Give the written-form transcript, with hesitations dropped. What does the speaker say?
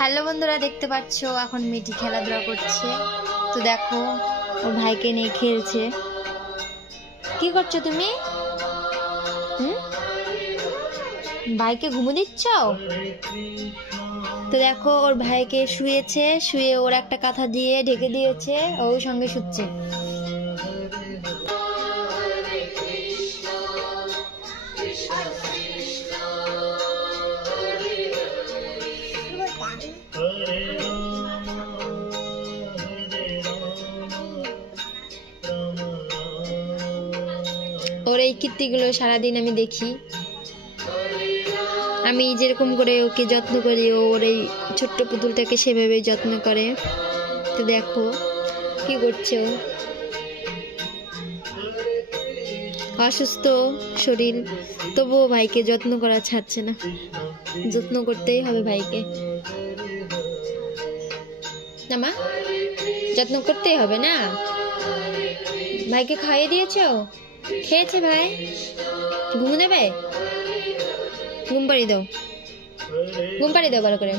Hello বন্ধুরা, দেখতে পাচ্ছ এখন মিটি খেলাধুলা করছে। তো দেখো ওর ভাইকে নিয়ে খেলছে। কি করছো তুমি? ভাইকে ঘুমো দিচ্ছ? তো দেখো ওর ভাইকে শুয়েছে, শুয়ে ওর একটা কাঁথা দিয়ে ঢেকে দিয়েছে, ওর সঙ্গে শুচ্ছে। ওর এই কীর্তিগুলো সারাদিন আমি দেখি। আমি যেরকম করে ওকে যত্ন করি, ওর এই ছোট্ট পুতুলটাকে সেভাবে যত্ন করে। তো দেখো কি করছে ও। অসুস্থ শরীর, তবুও ভাইকে যত্ন করা ছাড়ছে না। যত্ন করতেই হবে ভাইকে, না মা? যত্ন করতেই হবে না? ভাইকে খাইয়ে দিয়েছো? খেয়েছে ভাই? ঘুম দেবে? ঘুম পাড়ি দাও, ঘুম পাড়ি দাও ভালো করে।